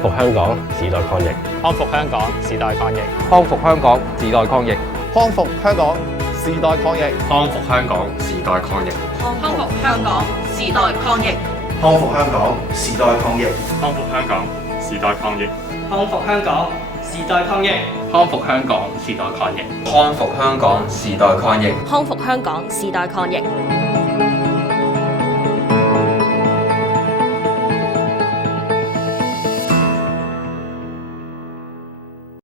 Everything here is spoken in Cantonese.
復香港，時代抗疫。康復香港，時代抗疫。康復香港，時代抗疫。康復香港，時代抗疫。康復香港，時代抗疫。康復香港，時代抗疫。康復香港，時代抗疫。康復香港，時代抗疫。康復香港，時代抗疫。康復香港，時代抗疫。康復香港，時代抗疫。康復香港，時代抗疫。